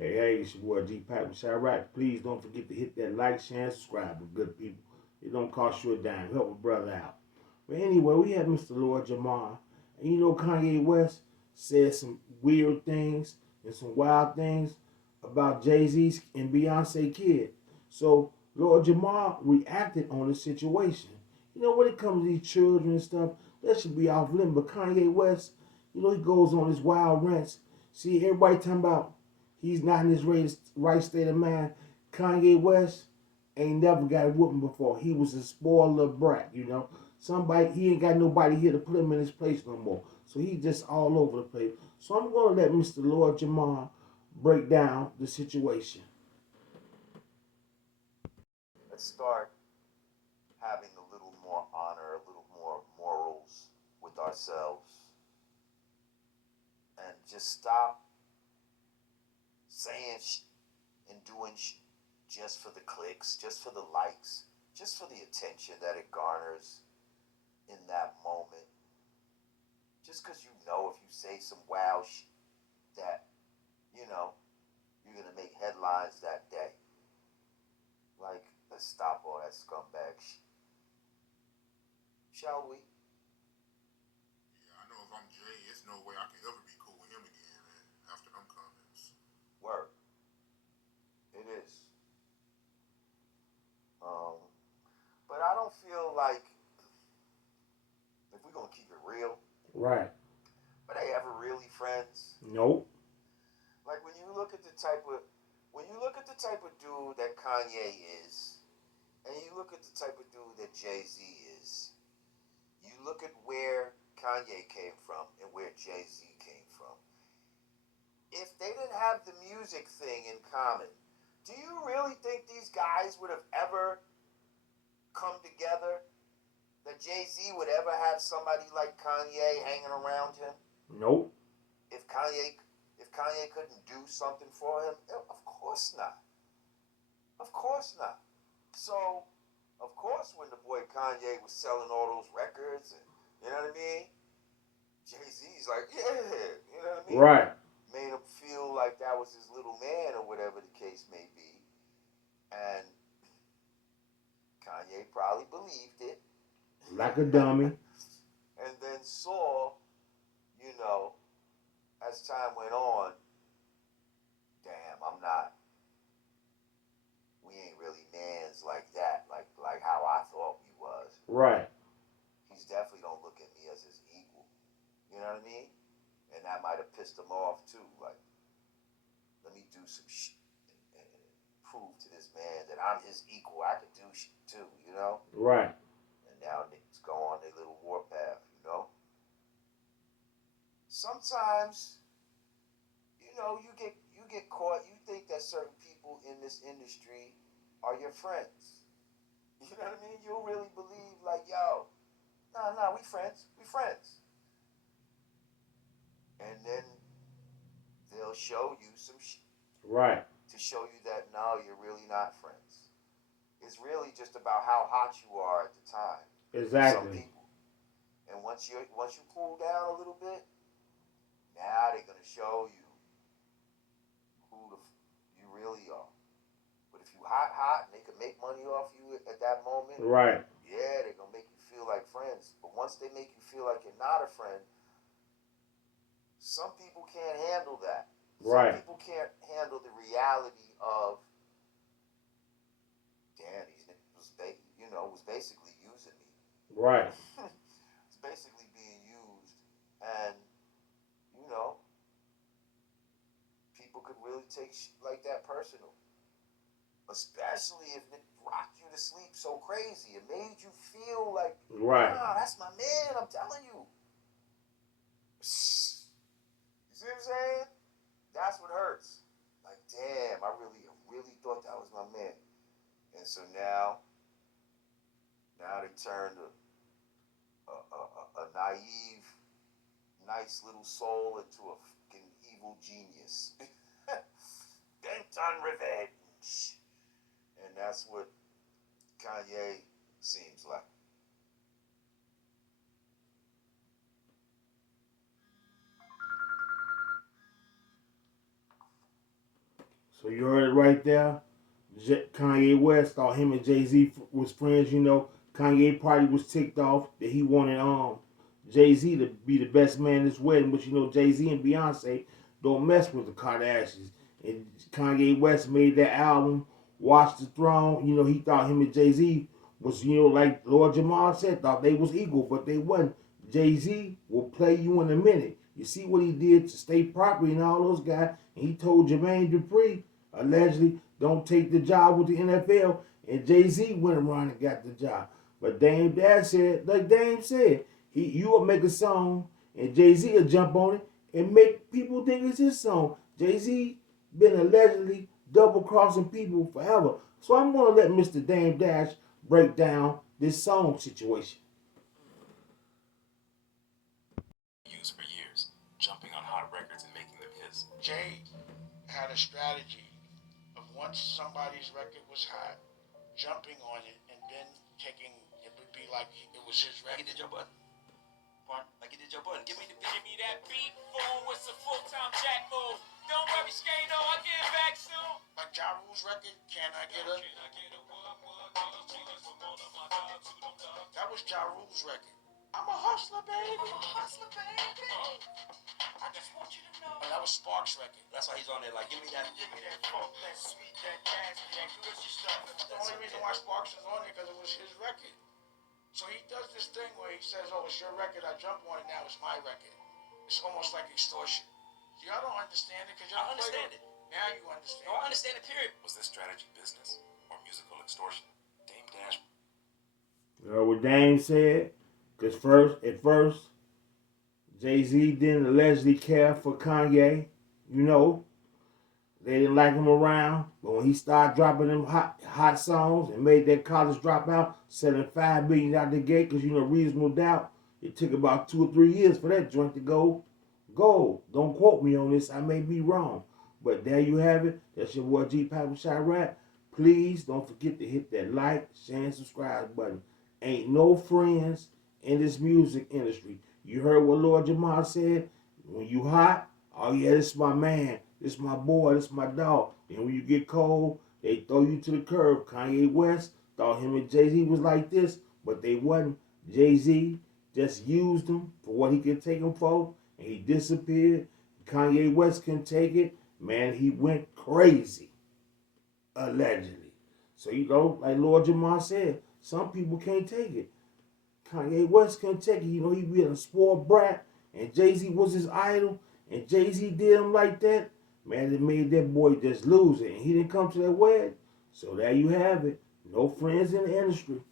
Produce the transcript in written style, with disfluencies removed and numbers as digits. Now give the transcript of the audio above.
Hey, it's your boy Gpac with Chirac. Please don't forget to hit that like, share, and subscribe with good people. It don't cost you a dime. Help a brother out. But anyway, we have Mr. Lord JAMAR. And you know Kanye West said some weird things and some wild things about Jay-Z's and Beyonce kid. So Lord JAMAR reacted on the situation. You know, when it comes to these children and stuff, that should be off limit. But Kanye West, you know, he goes on his wild rants. See, everybody talking about he's not in his right state of mind. Kanye West ain't never got a whooping before. He was a spoiled little brat, you know. Somebody, he ain't got nobody here to put him in his place no more. So he just all over the place. So I'm going to let Mr. Lord JAMAR break down the situation. Let's start having a little more honor, a little more morals with ourselves, and just stop saying and doing just for the clicks, just for the likes, just for the attention that it garners in that moment. Just because you know if you say some wow that, you know, you're going to make headlines that day. Like, let's stop all that scumbag shall we? Yeah, I know if I'm Jay, it's no way I can ever be cool with him again, man, after them comments. Word. It is. Um, but I don't feel like, if we're going to keep it real, Right. are they ever really friends? Nope. Like when you look at the type of dude that Kanye is, and you look at the type of dude that Jay-Z is, you look at where Kanye came from and where Jay-Z came from. If they didn't have the music thing in common, do you really think these guys would have ever come together? That Jay-Z would ever have somebody like Kanye hanging around him? Nope. If Kanye if Kanye couldn't do something for him? Of course not. Of course not. So, of course, when the boy Kanye was selling all those records, and you know what I mean, Jay-Z's like, yeah, you know what I mean, Right. made him feel like that was his little man or whatever the case may be, and Kanye probably believed it, Like a dummy. and then saw, you know, as time went on, damn, we ain't really mans like that, like how I thought we was. Right. He's definitely don't look at me as his equal. You know what I mean? And that might have pissed him off too. Like, let me do some shit and prove to this man that I'm his equal. I can do shit too, you know? Right. And now niggas go on their little warpath, you know? Sometimes, you know, you get caught. You think that certain people in this industry are your friends. You know what I mean? You'll really believe like, yo, nah, we friends. We friends. And then they'll show you some shit Right. to show you that no, you're really not friends. It's really just about how hot you are at the time for some Exactly. people. And once you cool down a little bit, now they're gonna show you you really are. But if you hot, and they can make money off you at that moment, Right. yeah, they're gonna make you feel like friends. But once they make you feel like you're not a friend, some people can't handle that. Some Right. people can't handle the reality of, damn, these niggas was basically using me. Right. It's basically being used, and you know, people could really take shit like that personal, especially if it rocked you to sleep so crazy. It made you feel like, Right. nah, that's my man. I'm telling you. You see what I'm saying? That's what hurts. Like, damn, I really thought that was my man. And so now they turned a naive, nice little soul into a fucking evil genius. Bent on revenge. And that's what Kanye seems like. So you heard it right there. Kanye West thought him and Jay Z was friends. You know, Kanye probably was ticked off that he wanted Jay Z to be the best man in this wedding, but you know Jay Z and Beyonce don't mess with the Kardashians. And Kanye West made that album, Watch the Throne. You know he thought him and Jay Z was, you know, like Lord Jamar said, thought they was equal, but they wasn't. Jay Z will play you in a minute. You see what he did to State Property and all those guys, and he told Jermaine Dupri allegedly don't take the job with the NFL, and Jay Z went around and got the job. But Dame Dash said, like Dame said, you will make a song, and Jay Z will jump on it and make people think it's his song. Jay Z been allegedly double crossing people forever. So I'm gonna let Mr. Dame Dash break down this song situation. Used for years, jumping on hot records and making them his. Jay had a strategy of once somebody's record was hot, jumping on it and then taking it would be like it was his record. Like he did your button. Like he did your button. Give me that beat phone with some full-time jack move. Don't worry, Skano, I'll get back soon. Like Ja Rule's record, Can I Get a? That was Ja Rule's record. I'm a hustler, baby. I just want you to know. And that was Sparks' record. That's why he's on there. Like, give me that funk, that sweet, that nasty, that gushy stuff. The only reason why Sparks is on there because it was his record. So he does this thing where he says, "Oh, it's your record. I jump on it now. It's my record." It's almost like extortion. Y'all don't understand it because y'all I understand it. Now you understand. No, I understand it. Period. Was this strategy business or musical extortion? Dame Dash. You know what Dame said? Because at first, Jay-Z didn't allegedly care for Kanye. You know, they didn't like him around. But when he started dropping them hot songs and made that College Dropout, selling $5 million out the gate, because, you know, Reasonable Doubt, it took about 2 or 3 years for that joint to go gold. Don't quote me on this. I may be wrong. But there you have it. That's your boy Gpac with Shy Rap. Please don't forget to hit that like, share, and subscribe button. Ain't no friends in this music industry. You heard what Lord Jamar said? When you hot, oh yeah, this is my man. This is my boy. This is my dog. And when you get cold, they throw you to the curb. Kanye West thought him and Jay-Z was like this, but they wasn't. Jay-Z just used him for what he could take him for, and he disappeared. Kanye West couldn't take it. Man, he went crazy, allegedly. So, you know, like Lord Jamar said, some people can't take it. Kanye West couldn't take it. You know, he be a spoiled brat, and Jay-Z was his idol, and Jay-Z did him like that. Man, it made that boy just lose it, and he didn't come to that wedding. So there you have it. No friends in the industry.